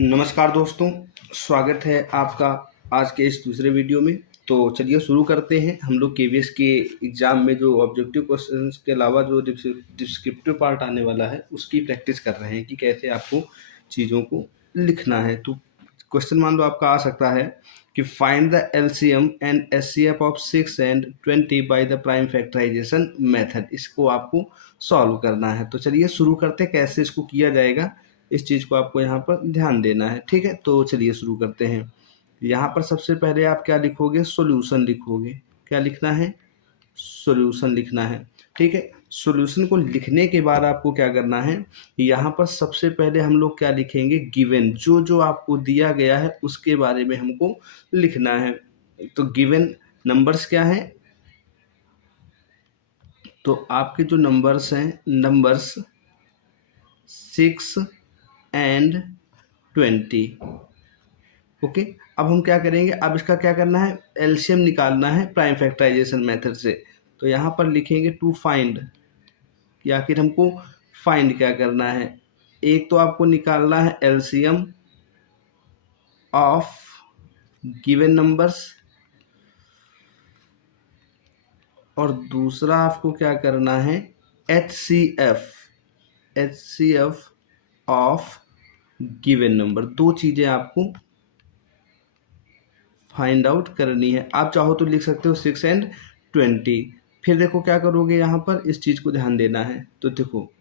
नमस्कार दोस्तों, स्वागत है आपका आज के इस दूसरे वीडियो में। तो चलिए शुरू करते हैं। हम लोग केवीएस के एग्ज़ाम में जो ऑब्जेक्टिव क्वेश्चंस के अलावा जो डिस्क्रिप्टिव पार्ट आने वाला है उसकी प्रैक्टिस कर रहे हैं कि कैसे आपको चीज़ों को लिखना है। तो क्वेश्चन मान लो आपका आ सकता है कि find the LCM and HCF of 6 and 20 by the prime factorization method. इसको आपको सॉल्व करना है। तो चलिए शुरू करते हैं कैसे इसको किया जाएगा। इस चीज़ को आपको यहाँ पर ध्यान देना है, ठीक है। तो चलिए शुरू करते हैं। यहाँ पर सबसे पहले आप क्या लिखोगे? सॉल्यूशन लिखोगे। क्या लिखना है? सॉल्यूशन लिखना है, ठीक है। सॉल्यूशन को लिखने के बाद आपको क्या करना है? यहाँ पर सबसे पहले हम लोग क्या लिखेंगे? गिवन, जो जो आपको दिया गया है उसके बारे में हमको लिखना है। तो गिवन नंबर्स क्या हैं? तो आपके जो नंबर्स हैं, नंबर्स 6 एंड 20। ओके, अब हम क्या करेंगे? अब इसका क्या करना है? एलसीएम निकालना है प्राइम फैक्टराइजेशन मेथड से। तो यहाँ पर लिखेंगे टू फाइंड, कि आखिर हमको फाइंड क्या करना है। एक तो आपको निकालना है एलसीएम ऑफ गिवन नंबर्स, और दूसरा आपको क्या करना है? HCF of given number. दो चीज़ें आपको फाइंड आउट करनी है। आप चाहो तो लिख सकते हो 6 एंड 20। फिर देखो क्या करोगे, यहाँ पर इस चीज़ को ध्यान देना है। तो देखो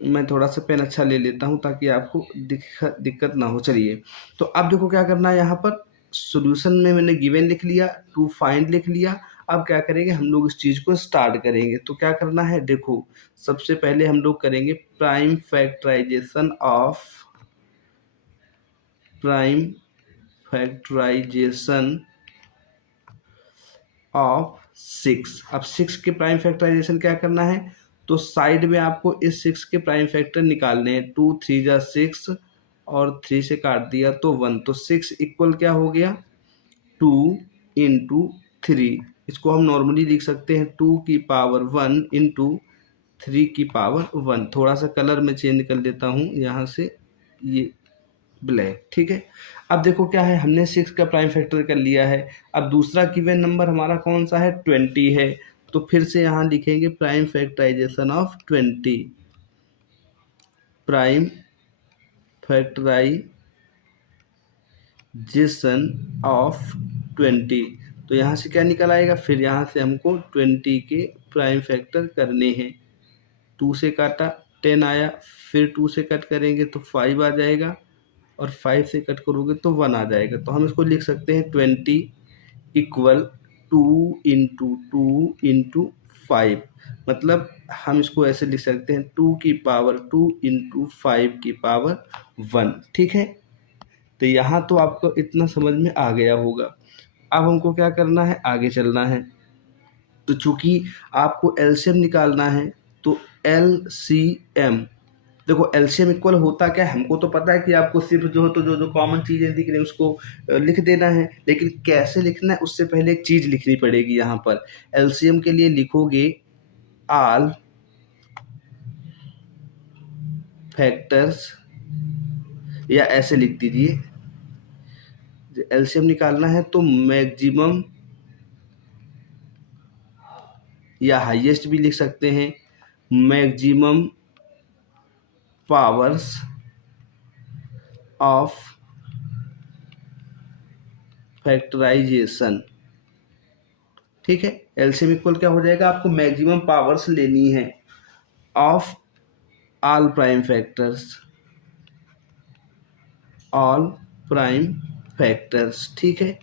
मैं थोड़ा सा पेन अच्छा ले लेता हूँ ताकि आपको दिक्कत ना हो। चलिए, तो अब देखो क्या करना है। यहाँ पर सॉल्यूशन में मैंने गिवन लिख लिया, टू फाइंड लिख लिया। अब क्या करेंगे? हम लोग इस चीज़ को स्टार्ट करेंगे। तो क्या करना है? देखो सबसे पहले हम लोग करेंगे प्राइम फैक्टराइजेशन ऑफ 6। अब 6 के प्राइम फैक्टराइजेशन क्या करना है? तो साइड में आपको इस 6 के प्राइम फैक्टर निकालने हैं। 2 3 जा 6 और 3 से काट दिया तो 1। तो 6 इक्वल क्या हो गया? 2 इंटू 3। इसको हम नॉर्मली लिख सकते हैं 2 की पावर 1 इंटू 3 की पावर 1। थोड़ा सा कलर में चेंज कर लेता हूँ यहाँ से, ये ब्लैक, ठीक है। अब देखो क्या है, हमने 6 का प्राइम फैक्टर कर लिया है। अब दूसरा गिवन नंबर हमारा कौन सा है? 20 है। तो फिर से यहाँ लिखेंगे prime factorization of 20। Prime factorization of 20। तो यहाँ से क्या निकल आएगा? फिर यहाँ से हमको 20 के प्राइम फैक्टर करने हैं। 2 से काटा 10 आया, फिर 2 से कट करेंगे तो 5 आ जाएगा, और 5 से कट करोगे तो 1 आ जाएगा। तो हम इसको लिख सकते हैं 20 इक्वल 2 इंटू 5। मतलब हम इसको ऐसे लिख सकते हैं 2 की पावर 2 इंटू 5 की पावर 1, ठीक है। तो यहाँ तो आपको इतना समझ में आ गया होगा। अब हमको क्या करना है? आगे चलना है। तो चूंकि आपको एलसीएम निकालना है, तो एलसीएम, देखो एलसीएम इक्वल होता क्या है हमको तो पता है कि आपको सिर्फ जो तो जो कॉमन चीज़ें दिख रही हैं उसको लिख देना है। लेकिन कैसे लिखना है उससे पहले एक चीज़ लिखनी पड़ेगी। यहाँ पर एलसीएम के लिए लिखोगे ऑल फैक्टर्स, या ऐसे लिख दीजिए। एलसीएम निकालना है तो मैक्सिमम या हाईएस्ट भी लिख सकते हैं। मैक्सिमम पावर्स ऑफ फैक्टराइजेशन, ठीक है। एलसीएम इक्वल क्या हो जाएगा? आपको मैक्सिमम पावर्स लेनी है ऑफ ऑल प्राइम फैक्टर्स, ठीक है।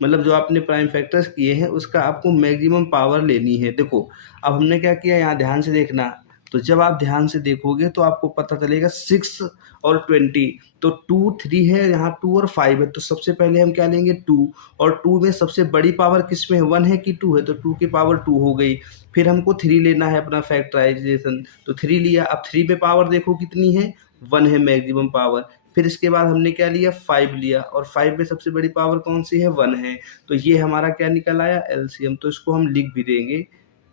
मतलब जो आपने प्राइम फैक्टर्स किए हैं उसका आपको मैक्सिमम पावर लेनी है। देखो अब हमने क्या किया, यहाँ ध्यान से देखना। तो जब आप ध्यान से देखोगे तो आपको पता चलेगा 6 और 20, तो 2 3 है, यहाँ 2 और 5 है। तो सबसे पहले हम क्या लेंगे? 2। और 2 में सबसे बड़ी पावर किस में है? 1 है कि 2 है? तो 2 की पावर 2 हो गई। फिर हमको 3 लेना है अपना फैक्टराइजेशन, तो 3 लिया। अब 3 में पावर देखो कितनी है? 1 है मैक्सिमम पावर। फिर इसके बाद हमने क्या लिया? 5 लिया, और 5 में सबसे बड़ी पावर कौन सी है? 1 है। तो ये हमारा क्या निकल आया? एलसीएम। तो इसको हम लिख भी देंगे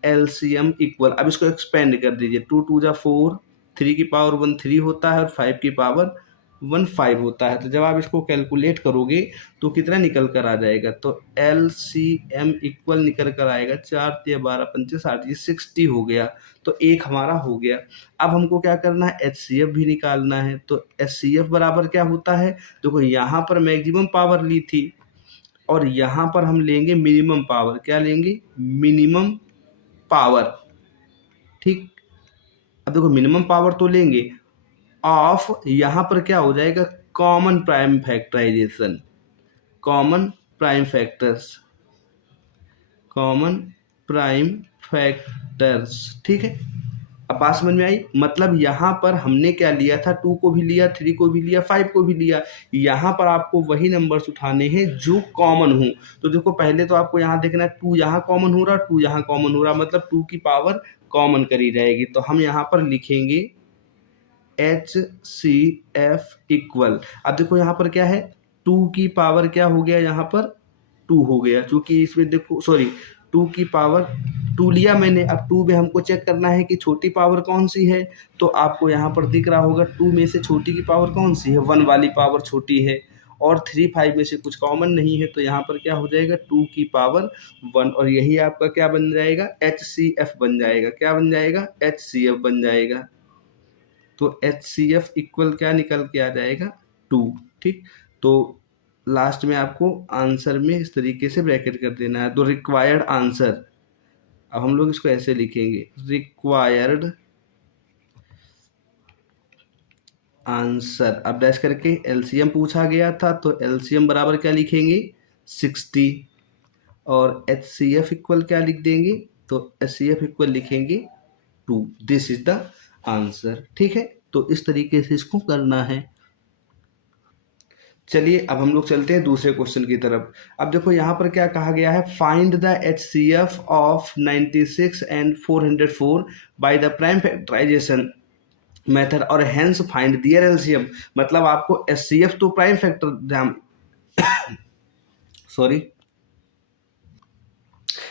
एलसीएम इक्वल, अब इसको एक्सपेंड कर दीजिए। 2 2 जा 4, 3 की पावर 1 3 होता है, और 5 की पावर 15 होता है। तो जब आप इसको कैलकुलेट करोगे तो कितना निकल कर आ जाएगा, तो LCM इक्वल निकल कर आएगा 4 × 12 × 5 = 60, ये 60 हो गया। तो एक हमारा हो गया। अब हमको क्या करना है, HCF भी निकालना है। तो HCF बराबर क्या होता है, देखो यहाँ पर मैक्सिमम पावर ली थी और यहाँ पर हम लेंगे मिनिमम पावर। क्या लेंगे, मिनिमम पावर। ठीक, अब देखो मिनिमम पावर तो लेंगे ऑफ, यहाँ पर क्या हो जाएगा, common prime factorization, common prime factors, common prime factors. ठीक है, अब बात समझ में आई। मतलब यहाँ पर हमने क्या लिया था, 2 को भी लिया, 3 को भी लिया, 5 को भी लिया। यहाँ पर आपको वही नंबर्स उठाने हैं जो कॉमन हो। तो देखो पहले तो आपको यहाँ देखना है 2 यहाँ कॉमन हो रहा, 2 यहाँ कॉमन हो रहा, मतलब 2 की पावर कॉमन करी जाएगी। तो हम यहाँ पर लिखेंगे HCF इक्वल, अब देखो यहाँ पर क्या है, 2 की पावर क्या हो गया, यहाँ पर 2 हो गया, क्योंकि इसमें देखो सॉरी 2 की पावर 2 लिया मैंने। अब 2 में हमको चेक करना है कि छोटी पावर कौन सी है। तो आपको यहाँ पर दिख रहा होगा 2 में से छोटी की पावर कौन सी है, 1 वाली पावर छोटी है, और 3 5 में से कुछ कॉमन नहीं है। तो यहाँ पर क्या हो जाएगा, 2 की पावर 1, और यही आपका क्या बन जाएगा, HCF बन जाएगा। क्या बन जाएगा, HCF बन जाएगा। तो HCF इक्वल क्या निकल के आ जाएगा, 2। ठीक, तो लास्ट में आपको आंसर में इस तरीके से ब्रैकेट कर देना है। तो रिक्वायर्ड आंसर, अब हम लोग इसको ऐसे लिखेंगे, रिक्वायर्ड आंसर, अब डैश करके LCM पूछा गया था, तो LCM बराबर क्या लिखेंगे, 60, और HCF इक्वल क्या लिख देंगे, तो HCF इक्वल लिखेंगे 2। This is the answer. ठीक है, तो इस तरीके से इसको करना है। चलिए अब हम लोग चलते हैं दूसरे क्वेश्चन की तरफ। अब देखो यहाँ पर क्या कहा गया है, find the HCF of 96 and 404 by the prime factorization method और हेंस फाइंड दियर LCM। मतलब आपको HCF तो प्राइम फैक्टर सॉरी,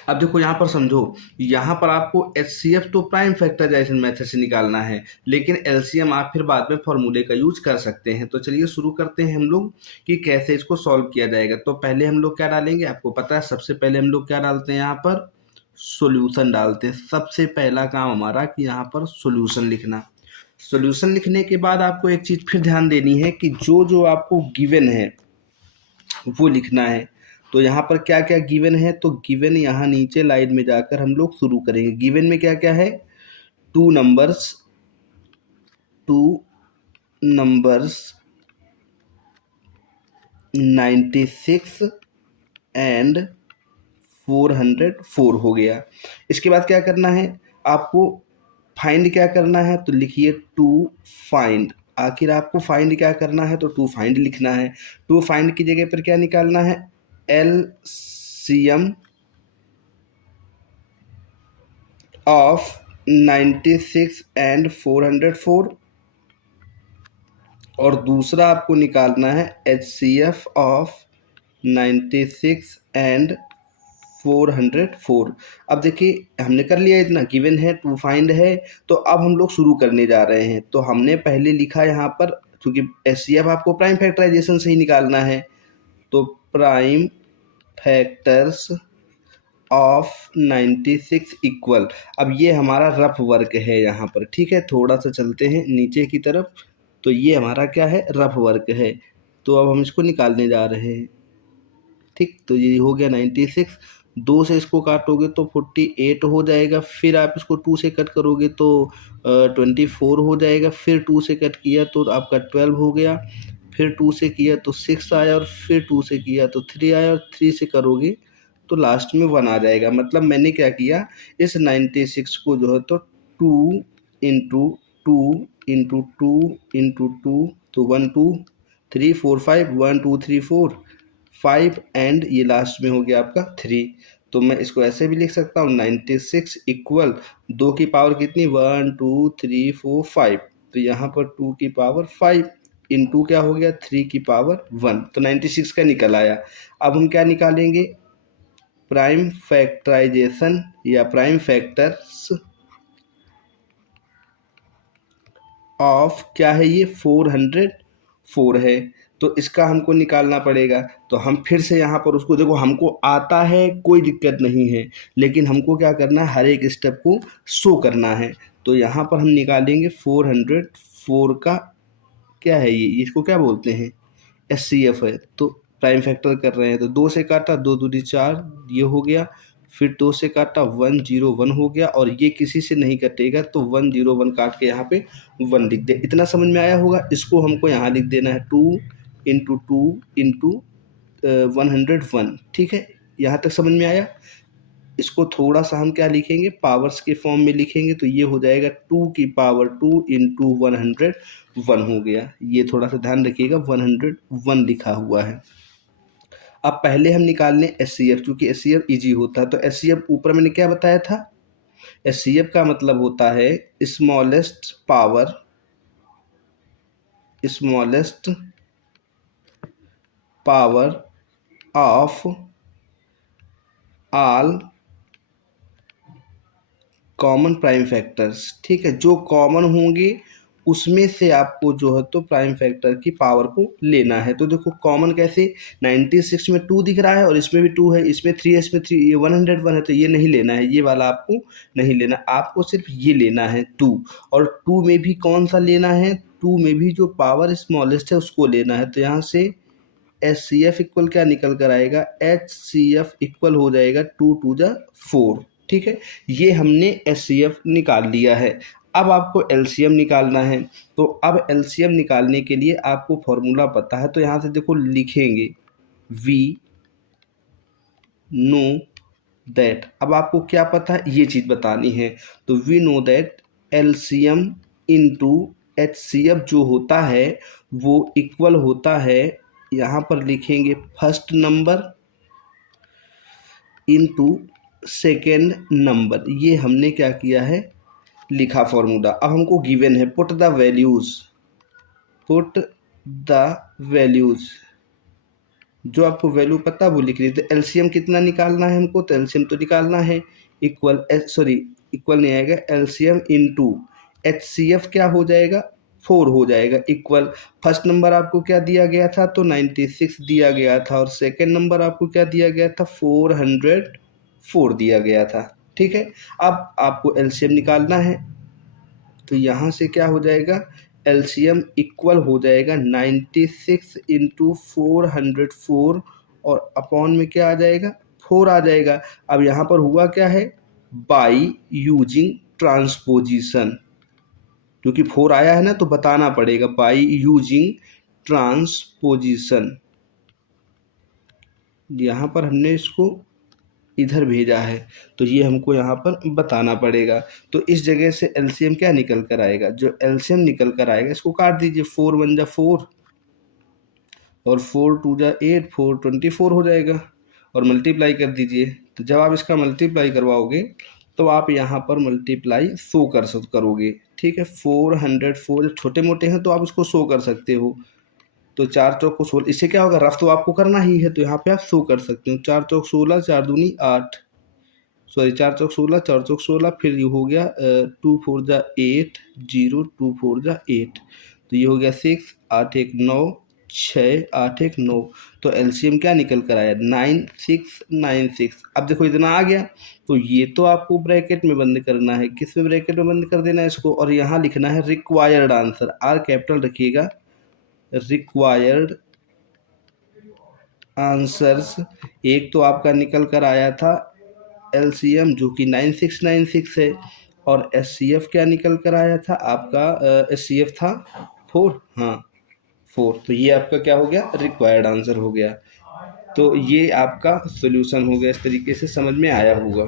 अब देखो यहाँ पर समझो, यहाँ पर आपको HCF तो प्राइम फैक्टराइजेशन मेथड से निकालना है, लेकिन LCM आप फिर बाद में फॉर्मूले का यूज कर सकते हैं। तो चलिए शुरू करते हैं हम लोग कि कैसे इसको सॉल्व किया जाएगा। तो पहले हम लोग क्या डालेंगे, आपको पता है सबसे पहले हम लोग क्या डालते हैं, यहाँ पर सोल्यूशन डालते हैं। सबसे पहला काम हमारा कि यहाँ पर सोल्यूशन लिखना। सोल्यूशन लिखने के बाद आपको एक चीज़ फिर ध्यान देनी है कि जो जो आपको गिवन है वो लिखना है। तो यहाँ पर क्या क्या गिवन है, तो गिवन यहाँ नीचे लाइन में जाकर हम लोग शुरू करेंगे। गिवन में क्या क्या है, 2 नंबर्स 96 एंड 404 हो गया। इसके बाद क्या करना है, आपको फाइंड क्या करना है, तो लिखिए टू फाइंड। आखिर आपको फाइंड क्या करना है, तो टू फाइंड लिखना है। टू फाइंड की जगह पर क्या निकालना है, LCM ऑफ 96 एंड 404, और दूसरा आपको निकालना है HCF ऑफ 96 एंड 404। अब देखिए हमने कर लिया, इतना गिवन है, टू फाइंड है। तो अब हम लोग शुरू करने जा रहे हैं। तो हमने पहले लिखा यहाँ पर, क्योंकि HCF आपको प्राइम फैक्टराइजेशन से ही निकालना है, तो प्राइम फैक्टर्स ऑफ 96 इक्वल। अब ये हमारा रफ वर्क है यहाँ पर। ठीक है, थोड़ा सा चलते हैं नीचे की तरफ। तो ये हमारा क्या है, रफ वर्क है। तो अब हम इसको निकालने जा रहे हैं। ठीक, तो ये हो गया 96, 2 से इसको काटोगे तो 48 हो जाएगा। फिर आप इसको 2 से कट करोगे तो 24 हो जाएगा। फिर 2 से कट किया तो आपका 12 हो गया। फिर 2 से किया तो 6 आया, और फिर 2 से किया तो 3 आया, और 3 से करोगे तो लास्ट में 1 आ जाएगा। मतलब मैंने क्या किया, इस 96 को जो है तो 2 इंटू 2 इंटू 2 इंटू 2, तो 1 2 3 4 5, 1 2 3 4 5, एंड ये लास्ट में हो गया आपका 3। तो मैं इसको ऐसे भी लिख सकता हूँ, 96 इक्वल 2 की पावर कितनी, 1 2 3 4 5। तो यहाँ पर 2 की पावर 5 इंटू क्या हो गया, 3 की पावर 1। तो 96 का निकल आया। अब हम क्या निकालेंगे, प्राइम फैक्टराइजेशन या प्राइम फैक्टर्स ऑफ क्या है ये, 4 है, तो इसका हमको निकालना पड़ेगा। तो हम फिर से यहाँ पर उसको देखो, हमको आता है कोई दिक्कत नहीं है, लेकिन हमको क्या करना है, हर एक स्टेप को शो करना है। तो यहाँ पर हम निकालेंगे 404 का क्या है, ये इसको क्या बोलते हैं, SCF है। तो प्राइम फैक्टर कर रहे हैं, तो 2 से काटा, 2 दूनी 4, ये हो गया। फिर 2 से काटा, 101 हो गया, और ये किसी से नहीं कटेगा, तो 101 काट के यहाँ पे 1 लिख दे। इतना समझ में आया होगा। इसको हमको यहाँ लिख देना है 2 इंटू 2 इंटू 101। ठीक है, यहाँ तक समझ में आया। इसको थोड़ा सा हम क्या लिखेंगे, पावर्स के फॉर्म में लिखेंगे, तो ये हो जाएगा 2 की पावर 2 इंटू 101 हो गया। ये थोड़ा सा ध्यान रखिएगा, 101 लिखा हुआ है। अब पहले हम निकाल लें SCF, क्योंकि SCF इजी होता है। तो SCF ऊपर मैंने क्या बताया था, SCF का मतलब होता है smallest power of all common prime factors. ठीक है, जो कॉमन होंगे उसमें से आपको जो है तो प्राइम फैक्टर की पावर को लेना है। तो देखो कॉमन कैसे, 96 में 2 दिख रहा है, और इसमें भी 2 है, इसमें 3 है, इसमें 3, ये 101 है, तो ये नहीं लेना है, ये वाला आपको नहीं लेना, आपको सिर्फ ये लेना है 2। और 2 में भी कौन सा लेना है, 2 में भी जो पावर स्मॉलेस्ट है उसको लेना है। तो यहाँ से SCF इक्वल क्या निकल कर आएगा, HCF इक्वल हो जाएगा 2 2 जा 4। ठीक है, ये हमने SCF निकाल लिया है। अब आपको LCM निकालना है। तो अब LCM निकालने के लिए आपको फॉर्मूला पता है, तो यहाँ से देखो लिखेंगे वी नो दैट। अब आपको क्या पता है, ये चीज़ बतानी है। तो we know that LCM into HCF जो होता है वो इक्वल होता है, यहाँ पर लिखेंगे first number into second number. ये हमने क्या किया है, लिखा फॉर्मूला। अब हमको गिवन है पुट द वैल्यूज, जो आपको वैल्यू पता है वो लिख लीजिए। तो LCM कितना निकालना है हमको, तो LCM तो निकालना है इक्वल नहीं आएगा, LCM इंटू HCF क्या हो जाएगा, 4 हो जाएगा, इक्वल फर्स्ट नंबर आपको क्या दिया गया था, तो 96 दिया गया था, और सेकंड नंबर आपको क्या दिया गया था, 404 दिया गया था। ठीक है, अब आपको LCM निकालना है। तो यहाँ से क्या हो जाएगा, LCM इक्वल हो जाएगा 96 इंटू 404, और अपॉन में क्या आ जाएगा, 4 आ जाएगा। अब यहाँ पर हुआ क्या है, बाई यूजिंग ट्रांसपोजिशन, क्योंकि 4 आया है ना, तो बताना पड़ेगा बाई यूजिंग ट्रांसपोजिशन। यहाँ पर हमने इसको इधर भेजा है, तो ये हमको यहाँ पर बताना पड़ेगा। तो इस जगह से LCM क्या निकल कर आएगा, जो LCM निकल कर आएगा इसको काट दीजिए, 4 1 जा 4 और 4 2 जा 8, 424 हो जाएगा, और मल्टीप्लाई कर दीजिए। तो जब आप इसका मल्टीप्लाई करवाओगे तो आप यहाँ पर मल्टीप्लाई शो करोगे। ठीक है, 404 जब छोटे मोटे हैं तो आप इसको शो कर सकते हो। तो 4 चौक को 16, इससे क्या होगा, रफ तो आपको करना ही है, तो यहाँ पे आप शो कर सकते हो। 4 चौक 16, 4 दूनी 8, 4 चौक 16, 4 चौक 16, फिर ये हो गया 2 4 जा 8, 0 2 4 जा 8, तो ये हो गया 6, 8 1 9, 6 8 1 9। तो LCM क्या निकल कर आया, 9696। अब देखो इतना आ गया, तो ये तो आपको ब्रैकेट में बंद करना है। किस में ब्रैकेट में बंद कर देना है इसको, और यहाँ लिखना है रिक्वायर्ड आंसर, R कैपिटल रखिएगा, रिक्वायर्ड आंसर्स। एक तो आपका निकल कर आया था LCM जो कि 9696 है, और SCF क्या निकल कर आया था आपका, SCF था 4, हाँ 4। तो ये आपका क्या हो गया, रिक्वायर्ड आंसर हो गया। तो ये आपका सोल्यूशन हो गया। इस तरीके से समझ में आया होगा।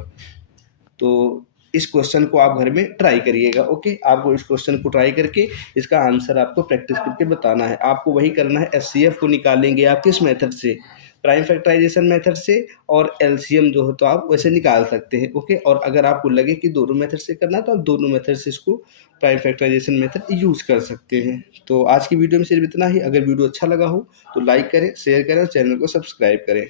तो इस क्वेश्चन को आप घर में ट्राई करिएगा। ओके, आपको इस क्वेश्चन को ट्राई करके इसका आंसर आपको प्रैक्टिस करके बताना है। आपको वही करना है, SCF को निकालेंगे आप किस मेथड से, प्राइम फैक्टराइजेशन मेथड से, और LCM जो हो तो आप वैसे निकाल सकते हैं। ओके, और अगर आपको लगे कि दोनों मेथड से करना है तो आप दोनों मेथड से इसको प्राइम फैक्टराइजेशन मेथड यूज कर सकते हैं। तो आज की वीडियो में सिर्फ इतना ही। अगर वीडियो अच्छा लगा हो तो लाइक करें, शेयर करें और चैनल को सब्सक्राइब करें।